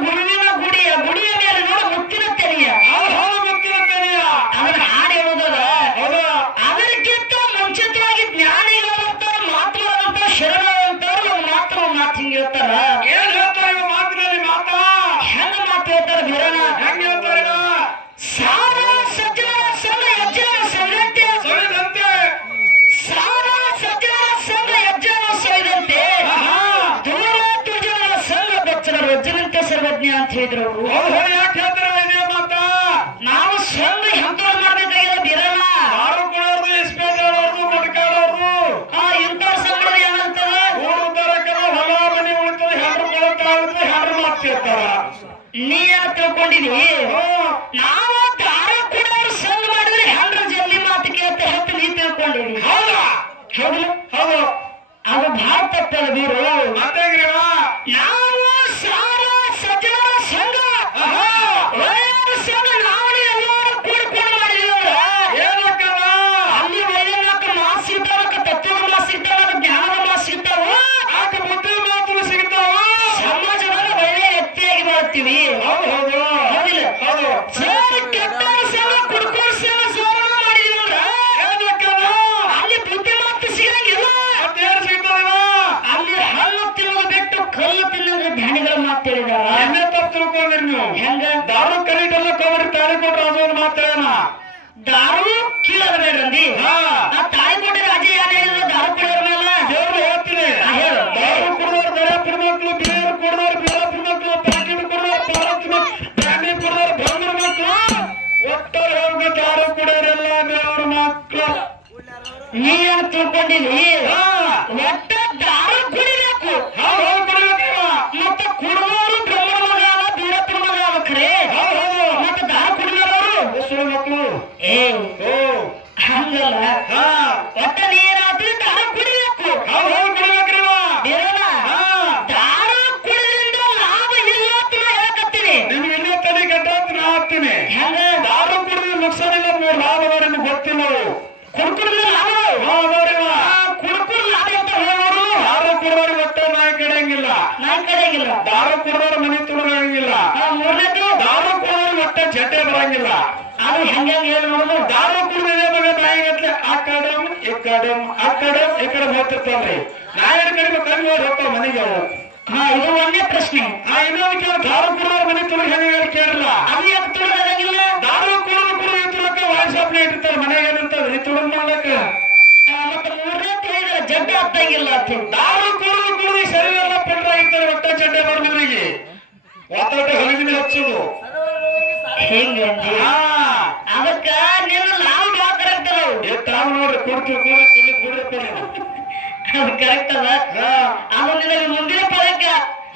ಗುರುವಿನ ಗುಡಿಯ ಮೇಲೆ ನೋಡ ಮುತ್ತಿನ ತೆರೆಯ ಅದನ್ನ ಹಾಡು ಹೇಳುವುದದ ಅದಕ್ಕಿಂತ ಮುಂಚಿತವಾಗಿ ಜ್ಞಾನಿಗಳಂತಾರ ಮಾತುಗಳಂತ ಶರಣಂತಾರ ಮಾತ್ರ ಮಾತು ಹಿಂಗ ಹೇಳ್ತಾರ. ಏನ್ ಹೇಳ್ತಾರೆ ಮಾತಿನಲ್ಲಿ ಮಾತಾ ಹೆಂಗ ಮಾತು ಹೇಳ್ತಾರ ಬೀರಣ್ಣ? ಹೆಂಗ ಹೇಳ್ತಾರೆ? ಸಾರ ಸಜ್ಜನ ಸಂಘ ಯಜ್ಜನ ಸಂಗಂತೆ ಸಾರ ಸಜ್ಜನ ಸಂಘ ಯಜ್ಜನ ಸೈದಂತೆ ದೂರ ತುಜನ ಸಂಘ ಬಚ್ಚನ ರಜ್ಜನಂತೆ ಸರ್ವಜ್ಞ ಅಂತ ಹೇಳಿದ್ರು ಅವರು. ಯಾಕೆ ಹೇಳ್ತಾರೆ ಇದೇ ಮಾತಾ? ನಾವು ಸಂಘ ಹೆಂತವ್ರು ಮಾಡ್ಬೇಕಾಗಿಲ್ಲ ಬೀರಣ್ಣ. ಯಾರು ಕೊಡೋರ್ದು ಇಸ್ಪೇಟೋರ್ದು ಮಟ್ಕಾಡೋರ್ದು ಇಂಥವ್ರ ಸಂಬಳ ಏನಂತದ? ಊರು ಉದ್ದಾರಕ್ಕೆಲ್ಲ ಹೊಲ ಮನೆ ಉಳಿತದೆ, ಹೆಣ್ಣು ಕೊಡುತ್ತಾ ಉಳಿತದೆ, ಹೆಣ್ಣು ಮಾತಿರ್ತಾರ. ನೀ ಏನ ತಿಳ್ಕೊಂಡಿದ್ವಿ? ನಾವು ದಾರ ಕೊಡೋರು ಸಂಘ ಮಾಡಿದ್ರೆ ಹೆಂಡ್ರ ಜಲ್ದಿ ಮಾತು ಕೇಳ್ತ ಹೇಳ್ತ ನೀ ತಿಳ್ಕೊಂಡಿದ್ವಿ. ಹೌದಾ? ಹೌದು ಹೌದು. ಅದು ಬಹಳ ತಪ್ಪಲ್ಲ ಬೀರು. ಮಾತಾಗ್ರಿವ ನಾವು ಸಾರ ಸಜ್ಜನ ಸಂಘ ಒಳ್ಳೆಯ ಸಂಘ ನಾವು ಎಲ್ಲರೂ ಕೂಡ್ಕೊಂಡು ಮಾಡಿದೀವಲ್ಲ, ಏನಕ್ಕಲ್ಲ ಅಲ್ಲಿ ಒಳ್ಳೆಯಕ್ಕ ಮಾತು ಸಿಗ್ತಾವಕ್ಕ, ತತ್ವದ ಮಾತು ಸಿಗ್ತಾವ, ಜ್ಞಾನದ ಮಾತು ಸಿಗ್ತಾವ, ಆಕೆ ಬುದ್ಧಿ ಮಾತು ಸಿಗ್ತಾವ. ಸಮಾಜದಾಗ ಒಳ್ಳೆ ವ್ಯಕ್ತಿಯಾಗಿ ಮಾಡ್ತೀವಿ. ಹೌದು ಹೌದು ಹೌದಿಲ್ಲ? ಹೌದು. ಕೆಟ್ಟ ಸಂಘ ಕುಡ್ಕೊಂಡು ಸಂಘ ಸೋಮನ ಮಾಡಿದೀವಲ್ಲ, ಏನಕ್ಕಲ್ಲ ಅಲ್ಲಿ ಬುದ್ಧಿ ಮಾತು ಸಿಗಂಗಿಲ್ಲ. ಮತ್ತೇನು ಸಿಗ್ತಾವ? ಅಲ್ಲಿ ಹಲ್ಲು ತಿನ್ನೋದು ಬಿಟ್ಟು ಕಲ್ಲು ತಿನ್ನೋದು ಧ್ಯಾನಿಗಳ ಮಾತು ಹೇಳಿದಾರ. ಎಣ್ಣೆ ತಪ್ಪು ತಿಳ್ಕೊಂಡ್ರಿ ನೀವು. ಹೆಂಗ? ದಾರು ಕರೀಟೆಲ್ಲ ಕವರಿ ತಾಳಿ ಕೊಟ್ರೆ ಅದೊಂದು ಮಾತೇನ? ದಾರು ಕೀಳದ ಬೇಡ್ರಿ. ಆ ತಾಯಿ ಕೊಟ್ಟರೆ ಅಜಯ್ ಯಾರು ಹೇಳಿದ್ರು ದಾರು ಕುಡಿಯೋರ ಮೇಲೆ? ದೇವ್ರು ಹೇಳ್ತೀನಿ, ದಾರು ಕುಡಿದವ್ರು ದಯಾಪುರ ಮಕ್ಕಳು, ಬೀರು ಕುಡಿದವ್ರು ಬೀರಾಪುರ ಮಕ್ಕಳು, ಪ್ಯಾಕೆಟ್ ಕುಡಿದವ್ರು ಪಾಲಕ್ ಬ್ಯಾಂಡಿ ಕುಡಿದವ್ರು ಬ್ರಾಹ್ಮಣ ಮಕ್ಕಳು, ಒಟ್ಟು ಹೋಗಿ ದಾರು ಕುಡಿಯೋರೆಲ್ಲ ದೇವ್ರ ಮಕ್ಕಳು. ನೀ ಏನ್ ತಿಳ್ಕೊಂಡಿದ್ವಿ? ಒಟ್ಟ ದಾರು ಕುಡಿಬೇಕು. ಹೌದು ಹೌದು ಕುಡಿಬೇಕಲ್ಲ. ಮತ್ತೆ ಕುಡಿದವರು ಬ್ರಹ್ಮಣ ಮಗ ಅಲ್ಲ, ಬೀರಪ್ಪನ ಮಗ ಅಲ್ಲ ಖರೆ. ಹೌದು ಹೌದು. ಮತ್ತೆ ದಾರು ಕುಡಿದವರು ಮುಸ್ಲಿಂ ಮಕ್ಕಳು. ಏ ಓ ಹಂಗಲ್ಲ. ಹಾ ಒಟ್ಟ ನೀ ಏನಾದ್ರೂ ದಾರು ಕುಡಿಬೇಕು. ಹೌದು ಹೌದು ಕುಡಿಬೇಕ್ರವ. ಬೇರಲ್ಲ, ದಾರು ಕುಡಿದ್ರಿಂದ ಲಾಭ ಇಲ್ಲ ಅಂತ ನಾ ಹೇಳಕತ್ತೀನಿ. ನಿಮ್ಗೆ ಇನ್ನೂ ತಲೆ ಕೆಟ್ಟ ಅಂತ ನಾ ಹಾಕ್ತೀನಿ. ಹೆಂಗ? ದಾರು ಕುಡಿದ್ರೆ ನುಕ್ಸಾನ ಇಲ್ಲ, ಮೂರು ಲಾಭ ಅದಾವ, ನಿಮ್ಗೆ ಗೊತ್ತಿಲ್ಲ ಅವು. ಕುಡ್ಕುಡಿದ್ರೆ ಲಾಭ. ಹೌದವ್ರಿವ. ಕುಡ್ಕುಡ್ ಲಾಭ ಅಂತ ಹೇಳೋರು ದಾರು ಕುಡಿದವ್ರಿಗೆ ಒಟ್ಟೆ ನಾಯಿ ಕಡೆಯಂಗಿಲ್ಲ, ನಾನ್ ಕಡೆಗಿಲ್ಲ. ದಾರು ಕುಡಿದವ್ರ ಮನೆ ತುಳಿದಂಗಿಲ್ಲ, ಮೂರನೇದು ದಾರು ಕುಡಿದವ್ರಿಗೆ ಒಟ್ಟೆ ಚಟ್ಟೆ ಬರಂಗಿಲ್ಲ. ಅದು ಹೆಂಗ ಹೇಳಿ ನೋಡುದು. ದಾರು ಕುಡಿದ್ರೆ ಮಗ ನಾಯಿ ಗಟ್ಲೆ ಆ ಕಡೆ ಈ ಕಡೆ ಹೋಗ್ತಿರ್ತಾವ್ರಿ. ನಾಯಿ ಕಡಿಮೆ ಕಮ್ಮಿ ನೋಡಿ ಹೋಗ್ತಾವ ಮನೆಗೆ ಅವು. ಇದು ಒಂದೇ ಪ್ರಶ್ನೆ. ಇನ್ನೊಂದು ಕೇಳ, ದಾರು ಕುಡಿದವ್ರ ಮನೆ ತುಳಿ ಹೆಂಗೆ ಕೇಳಿಲ್ಲ. ಅದು ಯಾಕೆ ತುಳಿದಾಗಿಲ್ಲ? ದಾರು ಕುಡಿದು ತುಳಕ ವಾಟ್ಸಾಪ್ನ ಇಟ್ಟಿರ್ತಾರೆ ಮನೆಗೆ, ಏನಂತಂದ್ರೆ ಈ ತುಳಿದ್ ಮಾಡ್ಲಕ್ಕ. ಮತ್ತೆ ಮೂರನೇ ಹೇಳಿದ್ರೆ ಜಡ್ಡ ಹತ್ತಂಗಿಲ್ಲ ಅಂತ. ದಾರು ಕುಡಿದು ಶರೀರ ಎಲ್ಲ ಪೆಟ್ಟಾಗಿರ್ತಾರೆ, ಹೊಟ್ಟೆ ಚಡ್ಡೆ ಮಾಡಿದ್ರಿಗೆ ಒತ್ತಟ ಹೊಲಿಗೆ ಹಚ್ಚೋದು. ಹೆಂಗ? ಅದಕ್ಕ ನಿನ್ನ ಲಾಭ ಯಾವ ಕರೆಕ್ಟ್ ಅದಾವ? ತಾವು ನೋಡ್ರಿ ಕುಡ್ತೀವಿ ಕುಡಿದ್ರೆ ಅದು ಕರೆಕ್ಟ್ ಅದ. ಅದು ನಿನಗೆ ಮುಂದಿನ ಪದಕ್ಕ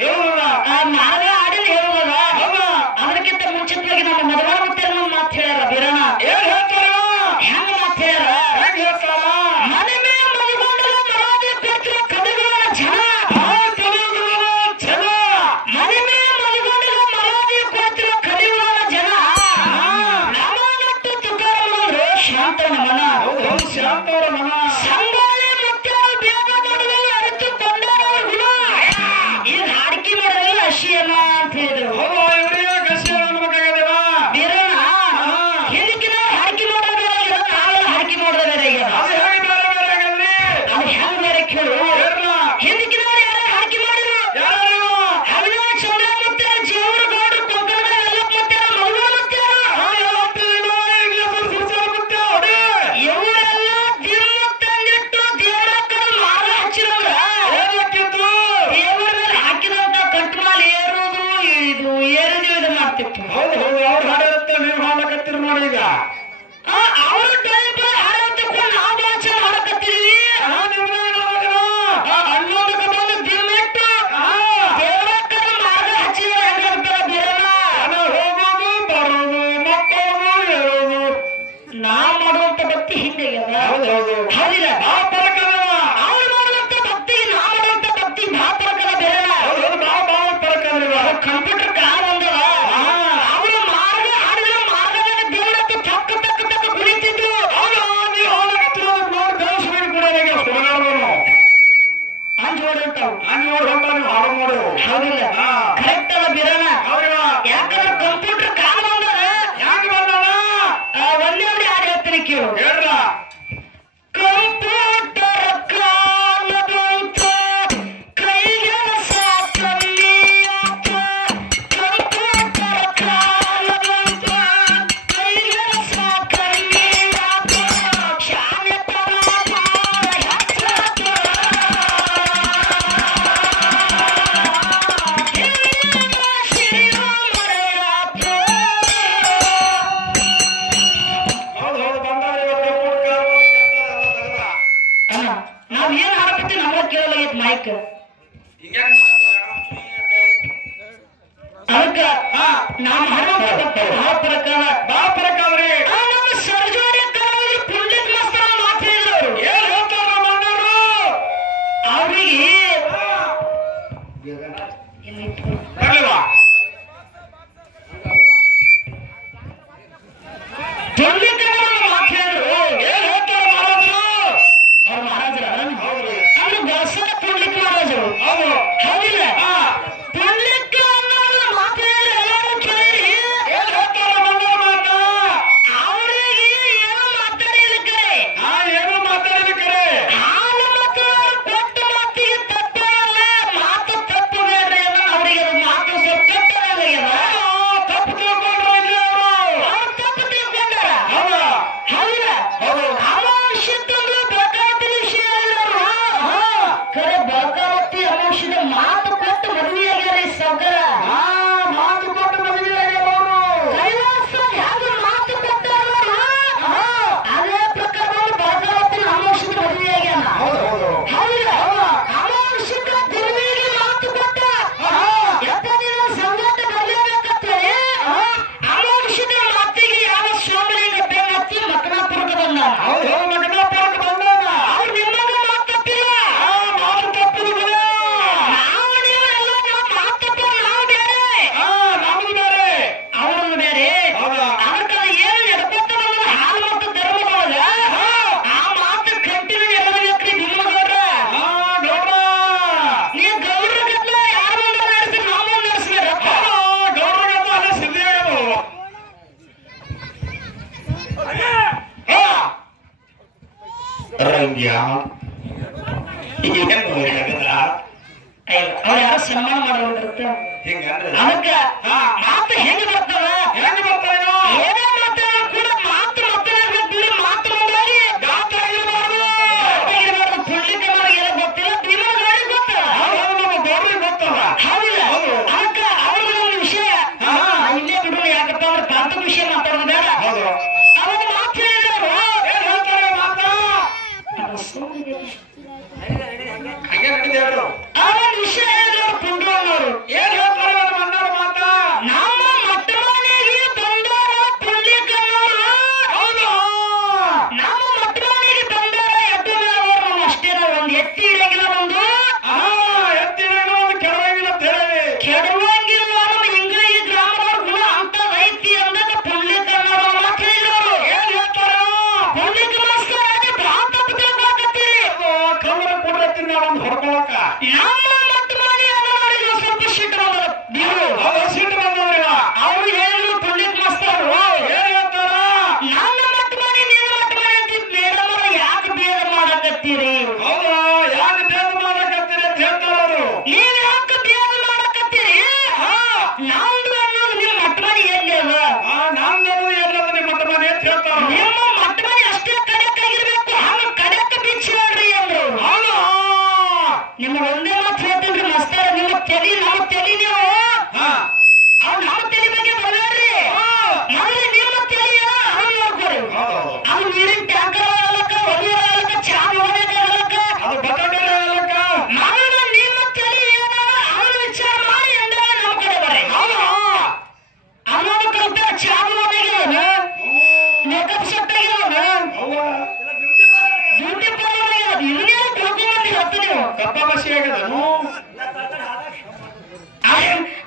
ಹೇಳುದ ಮಾರ್ಗ ಆಡಿನ ಹೇಳುದಲ್ಲ. ಅದಕ್ಕಿಂತ ಮುಂಚಿತವಾಗಿ ನಮ್ಮ ಮದುವೆ ಮುತ್ತೇರ ಮಾತು ಹೇಳ್ಯಾರ ಬೀರಣ್ಣ. ಏನ್ ಹೇಳ್ತಾರ? ಹೆಂಗ ಮಾತು ಹೇಳ್ಯಾರ? ಹೆಂಗ್ ಹೇಳ್ತಾರ? ಮನೆ ಮೇಲೆ ಮದುಗೊಂಡರು ಮರಾದಿ ಕೊಟ್ಟಿರೋ ಕಡೆಗಳ ಜನ, ಜನ ಮನೆ ಮೇಲೆ ಮದುಗೊಂಡರು ಮರಾದಿ ಕೊಟ್ಟಿರೋ ಕಡೆಗಳ ಜನ ನಮನಟ್ಟು ತುಕಾರರು ಶಾಂತವನ ಮನ. ಹೌದು ಶಾಂತವರ ಮನ. ಸಂಗೊಳ್ಳಿ ಮುತ್ಯಾರು ಬೇಗ ನಡುವೆ ಅರಿತುಕೊಂಡರು ಗುಣ. ಈಗ ಹಾಡಿಕೆ ಮಾಡಿದ್ರೆ ಅಶಿಯನ ಅಂತ ಹೇಳಿದ್ರು. ಹೌದು ಇವರಿಗೆ ಕಸಿ ಅನ್ಬೇಕಾಗ್ಯದವ. ಬೀರಣ್ಣ ಹಿಂದಕ್ಕಿನ ಹಾಡಿಕೆ ಮಾಡೋದು ನಾವೆಲ್ಲ ಹಾಡಿಕೆ ಮಾಡೋದು ಬೇರೆ ಈಗ. ಅದು ಹೇಗೆ ಬೇರೆ ಬೇರೆ ಆಗಲ್ಲಿ? ಅದು ಹೆಂಗ್ ಬೇರೆ ಕೇಳು. ಹೇಳ ಹಿಂದಕ್ಕಿನವ್ರು ಯಾರು ಹಾಡಿಕೆ ಮಾಡಿದ್ರು? ಯಾರು? ಹರಿನಾಥ ಚಂದ್ರ ಮುತ್ಯಾರ, ಜೀವನ ಗೌಡ್ರು, ಕೊಂಕಣ ಎಲ್ಲಪ್ಪ ಮುತ್ಯಾರ, ಮಲ್ಲು ಮುತ್ಯಾರ, ಇವರೆಲ್ಲ ದಿನ ತಂದಿಟ್ಟು ದೇವರ ಕಡೆ ಮಾಲ ಹಚ್ಚಿರೋದ್ರ ಏನಕ್ಕಿತ್ತು? ದೇವರ ಮೇಲೆ ಹಾಕಿದಂತ ಕಟ್ಟುಮಾಲ ಏರುವುದು ಇದು ಏರಿದು ಇದು ಮಾಡ್ತಿತ್ತು. ಹೌದು ಹೌದು ಅವ್ರು ಹಾಡಿರುತ್ತೆ, ನೀವು ಹಾಡಕತ್ತೀರಿ ನೋಡಿ ಈಗ. ಅವ್ರ ಟೈಪ್ ಹಾಡ ತಕೊಂಡು ನಾವು ಬಹಳ ಚಂದ ಹಾಡಕತ್ತೀವಿ. ಹನ್ನೊಂದಕ್ಕೆ ಬಂದು ದಿನಟ್ಟು ದೇವರ ಕಡೆ ಮಾರ್ಗ ಹಚ್ಚಿದ್ರೆ ಹೆಂಗಿರ್ತಾರ ಬೀರಣ್ಣ? ಹೋಗೋದು ಬರೋದು ಮಕ್ಕಳು ಹೇಳೋದು. ನಾ ಮಾಡುವಂತ ಭಕ್ತಿ ಹಿಂಗಾಗ್ಯದ. ಹೌದು ಹೌದು ಹೌದಿಲ್ಲ? ಆ ಪರಕದವ. ಅವ್ರು ಮಾಡುವಂತ ಭಕ್ತಿ ನಾ ಮಾಡುವಂತ ಭಕ್ತಿ ಬಹಳ ಪರಕದ ಬೀರಣ್ಣ. ಹೌದು ಭಾಳ ಪರಕದ್ರಿವ. ಕಂಪ್ಯೂಟರ್ ಕಾಲ ಒಂದವ. ಅವರು ಮಾರ್ಗ ಹಾಡಿದ್ರೆ ಮಾರ್ಗದಾಗ ದೇವರತ್ತು ತಕ್ಕ ಕುಣಿತಿದ್ರು. ಹೌದು ನೀವು ಹಾಡಕತ್ತಿರೋದು ನೋಡಿ ಮೈಕ್ ಅದಕ್ಕ ನಾವು ಬಹಳ ಪ್ರಕಾರ ನಮ್ಮ ಸರ್ಜೋಡಿ ಪುಂಡಿತ್ ಮಾಸ್ತರ ಮಾತು ಹೇಳಿದ್ರು ಏನ್ ಹೇಳ್ತಾರ ಮಣ್ಣರು ಅವ್ರಿಗೆ ಬರ್ಲಿವಾ ಮಾತು ಹೇಳಿದ್ರು ಏನ್ ಹೇಳ್ತಾರ ಮಹಾರಾಜರು ಅವ್ರ ಮಹಾರಾಜರ ಹೌದ್ರಿ ಅಂದ್ರೆ ಗೋಸಲ ಪುಂಡಿತ್ ಮಹಾರಾಜರು ಹೌದು ಹೌದಿಲ್ಲ ಪುಂಡಿತ್ ಅನ್ನೋದು ಮಾತು ಹೇಳಿದ್ರೆ ಎಲ್ಲರೂ ಕೇಳಿ ಏನ್ ಹೇಳ್ತಾರ ಮಣ್ಣರು ಮಾತ ಅವ್ರಿಗೆ ಏನೋ ಮಾತಾಡಿಲಿಕ್ಕೆ ಏನು ಮಾತಾಡಿದ ಕರೆ ಹಾಲು ಮತ್ತು ಕೊಟ್ಟ ಮಾತಿಗೆ ತಪ್ಪೇ ಇಲ್ಲ ಮಾತು ತಪ್ಪು ಬೇಡ್ರಿ ಅನ್ನೋ ಅವ್ರಿಗೆ ಅದು ಮಾತು ಸ್ವಲ್ಪ ಕೆಟ್ಟದಾಗ್ಯದ ತಪ್ಪು ತಿಳ್ಕೊಂಡ್ರು ಇಲ್ಲಿ ಅವರು ಅವ್ರು ತಪ್ಪು ತಿಳ್ಕೊಂಡಾರ ಹೌದಾ ಹೌದ ಹೌದು ಅಮಾವಾಸ್ಯತ್ತಂದು ಬೆಳಕಾವತಿ ವಿಷಯ ಹೇಳಿದ್ರು ಖರೆ ಬೆಳಕಾವತಿ ಅಮಾವಾಸ್ಯದ ಮಾತು ಕೊಟ್ಟು ಮದುವೆಯಾಗ್ಯಾರ ಈ ಸೌಕರ ಮಾತು ಕೊಟ್ಟು ಮದುವೆ ಆಗ್ಯಾರವ್ರು. ಕೈಲಾಸ ಯಾವ ಮಾತು ಕೊಟ್ಟಾರ ಅದೇ ಪ್ರಕಾರ ಬೆಳಕಾವತಿ ಅಮಾವಾಸ್ಯದ ಮದುವೆಯಾಗ್ಯಾನ ಹೌದು ಹೌದು ಹೌದ ಅಮಾವಾಸ್ಯದ ದೇವಿಗೆ ಮಾತು ಕೊಟ್ಟ ಎತ್ತ ದಿನ ಸಂಗಾಟ ಬರಲೇಬೇಕಂತೇಳಿ ಅಮಾವಾಸ್ಯದ ಮಾತಿಗೆ ಯಾವ ಸೋಮಲಿಂಗ ಬೆನ್ನತ್ತಿ ಮಕನಾಪುರಕ್ಕೆ ಬಂದ ಹೌದು ಮಗನಾಪುರಕ್ಕೆ ಬಂದಾನ ಅವ್ರು ನಿಮಗ ಮಾತು ತಪ್ಪಿಲ್ಲ ಮಾತು ತಪ್ಪಿದ ನಾವು ನೀವು ಎಲ್ಲ ನಾವು ಮಾತು ತಪ್ಪ ನಾವು ಬೇರೆ ನಮ್ದು ಬೇರೆ ಅವರನ್ನು ಬೇರೆ ಹೌದಾ ಅದಕ್ಕೆ ಏನು ನಡ್ಕೊತ ಬಂದ್ರೆ ಹಾಲು ಮತ್ತು ಧರ್ಮದೊಳಗ ಆ ಮಾತು ಕಂಟಿನ್ಯೂ ಇರಬೇಕ್ರಿ ಭೀಮಗೌಡ್ರ ಗೌಡ ನೀ ಗೌಡ್ರ ಗದ್ಲ ಯಾರ ಮುಂದೆ ನಡೆಸಿ ನಾವು ಮುಂದೆ ನಡೆಸ್ಬೇಕಪ್ಪ ಗೌರವ ಅಲ್ಲ ಸಿದ್ಧೇಗರು ರಂಗ್ಯ ಅವ್ರು ಯಾರು ಸನ್ಮಾನ ಮಾಡೋದಿರುತ್ತೆ ಹಿಂಗಂದ್ರೆ ಅದಕ್ಕೆ ಮಾತು ಹೆಂಗ್ ಬರ್ತದ ಹೆಂಗ್ ಬರ್ತಾರೇನೋ ಏನೇ ಮಾತಾಡ ಕೂಡ ಮಾತು ಮಾತಾಡಬೇಕು ಮಾತು ಮುಂದಾಗಿ ಗಾತ್ರ ಆಗಿರ್ಬಾರ್ದು ಆಗಿರ್ಬಾರ್ದು ಪುಳ್ಳಿಕನವ್ರಿಗೆ ಏನೋ ಗೊತ್ತಿಲ್ಲ ಭೀಮಗೌಡರಿಗೆ ಗೊತ್ತ ಹೌದು ನಮ್ಮ ಗೌಡ್ರಿಗೆ ಗೊತ್ತಲ್ಲ ಹೌದಿಲ್ಲ ಅದಕ್ಕೆ ಅವ್ರಿಗೆ ಒಂದು ವಿಷಯ ಇಲ್ಲೇ ಬಿಡು ಯಾಕಪ್ಪ ಅಂದ್ರೆ ಪಾಂತಕ ವಿಷಯ ಮಾತಾಡೋದು ಬೇಡ ಹೌದು ಅವಾಗ ಮಾತು ಹೇಳಿದವರು ಏನ್ ಹೇಳ್ತಾರೆ ಮಾತಾ ಹಂಗೆ ನಡೀದೇವ್ರು ಅವನ ವಿಷಯ ಹೇಳಿದವರು ಪುಂಡು ಅನ್ನೋರು ಏನ್ ಹೇಳ್ತಾರೆ ನಮ್ಮ ಅಣ್ಣವ್ರ ಮಾತಾ ನಮ್ಮ ಮಟ್ಟ ಮನೆಗೆ ಬಂದಾರ ಪುಳ್ಳಿಕನ್ನವರು ಹೌದು ನಮ್ಮ ಮಟ್ಟ ಮನೆಗೆ ಬಂದಾರ ಎದ್ದು ಅವರು ಅಷ್ಟೇ ಒಂದು ಎತ್ತಿ ಇಡಂಗಿಲ್ಲ ಒಂದು ಎತ್ತಿನ ಒಂದು ಕೆಳಗಿಲ್ಲ ತೇಳಿ ಕೆಡವಂಗಿಲ್ಲ ನಮ್ಮ ಇಂಗ್ಲಿಷ್ ಗ್ರಾಮದವ್ರ ಗುಣ ಅಂತ ಐತಿ ಅಂದಾಗ ಪುಳ್ಳಿಕನ್ನವರು ಮಾತು ಹೇಳಿದವರು ಏನ್ ಹೇಳ್ತಾರ ಪುಳ್ಳಿಕ ಮಾಸ್ತರ ಭ್ರಾಂತ ತಿಳ್ಕೊಳಕತ್ತೀರಿ ಕಮಲ ಕೊಡ್ರತ್ತಿನ ಒಂದು ಹೊಡ್ಕೊಳಕ ನಮ್ಮ ಮಟ್ಟ ಮನೆ ಅನ್ನೋರಿಗೆ ಸ್ವಲ್ಪ ಸಿಟ್ಟು ಬಂದದ ಬಿಡು ಅದು ಸಿಟ್ಟು ಬಂದವ್ರಿವ ಅವ್ರು ಹೇಳಿದ್ರು ಪುಳ್ಳಿಕ ಮಾಸ್ತರು ಏನ್ ಹೇಳ್ತಾರ ನನ್ನ ಮಟ್ಟ ಮನೆ ನಿನ್ನ ಮಟ್ಟ ಮನೆ ಅಂತ ಮೇಡಮ್ ಯಾಕೆ ಭೇದ ಮಾಡಕತ್ತೀರಿ ಹೌದು ಯಾಕೆ ಭೇದ ಮಾಡಕತ್ತೀರಿ ಅಂತ ಹೇಳ್ತಾರ ಅವರು ನೀವ್ ಯಾಕೆ ಭೇದ ಮಾಡಕತ್ತೀರಿ ನಮ್ದು ಅನ್ನೋದು ನಿಮ್ಮ ಮಟ್ಟ ಮನೆ ಎಲ್ಲಿ ಅದ ನಾನು ಎಲ್ಲದ ನಿಮ್ಮ ಮಠ ಮನೆ ಅಂತ ಹೇಳ್ತಾರ ನಿಮ್ಮ ಮಟ್ಟ ಮನೆ ಅಷ್ಟೇ ಕಡೆಕ್ಕಾಗಿರ್ಬೇಕು ಹಂಗ ಕಡೆಕ್ಕ ಬಿಚ್ಚಿ ಹೇಳ್ರಿ ಅಂದ್ರು ಹೌದು ನಿಮ್ಮ ಒಂದೇ ಮಾತು ಹೇಳ್ತೀನಿ ಮಸ್ತಾರ ನಿಮ್ಮ ತಲೆ ನಮ್ಮ ತಲೆ ನೀವು ಅವ್ರು ನಮ್ಮ ತಲೆ ಬಗ್ಗೆ ಬರಬೇಡ್ರಿ ಮೊದಲು ನಿಮ್ಮ ತಲೆ ಅವ್ರು ನೋಡ್ಕೊರಿ ಹೌದು ಅವ್ರು ನೀರಿನ ಟ್ಯಾಂಕರ್ ಆಗಲಕ್ಕ ಒಲಿಯ ಆಗಲಕ್ಕ ಚಾ ಮಾಡೋದಕ್ಕೆ ಆಗಲಕ್ಕ ಅದು ಬಟಾಟೆ ಹೇಳಕ್ಕ ಮೊದಲು ನಿಮ್ಮ ತಲೆ ಏನ ಅವ್ರು ವಿಚಾರ ಮಾಡಿ ಅಂದ್ರೆ ನಮ್ಮ ಕಡೆ ಬರ್ರಿ ಹೌದು ಅನ್ನೋದು ಕಲಿತ ಚಾ ಮಾಡೋದಾಗಿರೋದು ಮೇಕಪ್ ಸೆಟ್ ಆಗಿರೋದು ಅವ್ವ ಬ್ಯೂಟಿ ಪಾರ್ಲರ್ ಆಗಿರೋದು ಇದನ್ನೇ ತಿಳ್ಕೊಂಡ್ಬಂದು ಹತ್ತು ನೀವು ಕಪ್ಪ ಬಸಿ ಆಗಿದನು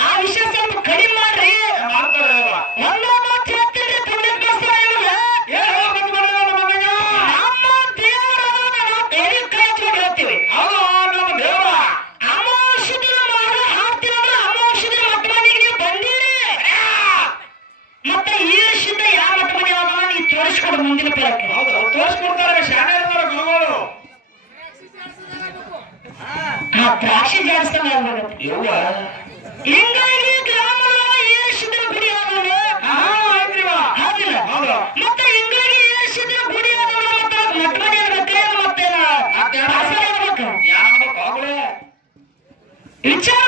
ಆ ವಿಷಯ ಸ್ವಲ್ಪ ಕಡಿಮೆ ಮಾಡ್ರಿ ಮಾಡ್ತಾರೆ ಒಂದೇ ಮಾತು ಹೇಳ್ತೀನಿ ಪುಂಡಿತ್ ಮಾಸ್ತರ ಇವ್ರಿಗೆ ಏನ್ ಹೇಳ್ಬೇಕು ಮೇಡಮ್ ನಮ್ಮ ಮನೆಗೆ ನಮ್ಮ ದೇವರ ನಾವು ಕೈ ಹಚ್ಕೊಂಡು ಹೇಳ್ತೀವಿ ಹೌದು ನಮ್ಮ ದೇವ ಅಮಾವಾಸ್ಯ ದಿನ ಮಾಡೋ ಹಾಡ್ತೀರಲ್ಲ ಅಮಾವಾಸ್ಯ ದಿನ ಮಟ್ಟ ಮನೆಗೆ ನೀವು ಬಂದಿರಿ ಮತ್ತೆ ಈ ವರ್ಷದಿಂದ ಯಾವ ಮಟ್ಟ ಮನೆ ಯಾವಾಗ ನೀವು ತೋರಿಸ್ಕೊಡು ಮುಂದಿನ ಪರಕ್ಕೆ ಹೌದು ಅವ್ರು ತೋರಿಸ್ಕೊಡ್ತಾರೆ ಶಾಲೆ ಇರ್ತಾರೆ ಗುರುಗಳು ದ್ರಾಕ್ಷಿ ಜಾಡಿಸ್ತಾನೆ ಆಗ್ಬೇಕಾಗುತ್ತೆ ಯವ್ವ ಹಿಂಗಾಗಿ ಗ್ರಾಮದ ಈ ವರ್ಷದಿಂದ ಗುಡಿ ಆಗೋದು ಆಯ್ತ್ರಿವ ಹಾಗಿಲ್ಲ ಹೌದು ಮತ್ತೆ ಹಿಂಗಾಗಿ ಈ ವರ್ಷದಿಂದ ಗುಡಿ ಆಗೋದು ಮತ್ತೆ ಮಟ್ಟ ಮನೆ ಇರ್ಬೇಕು ಮತ್ತೆ ಆಗ್ಬೇಕು ಯಾರು ವಿಚಾರ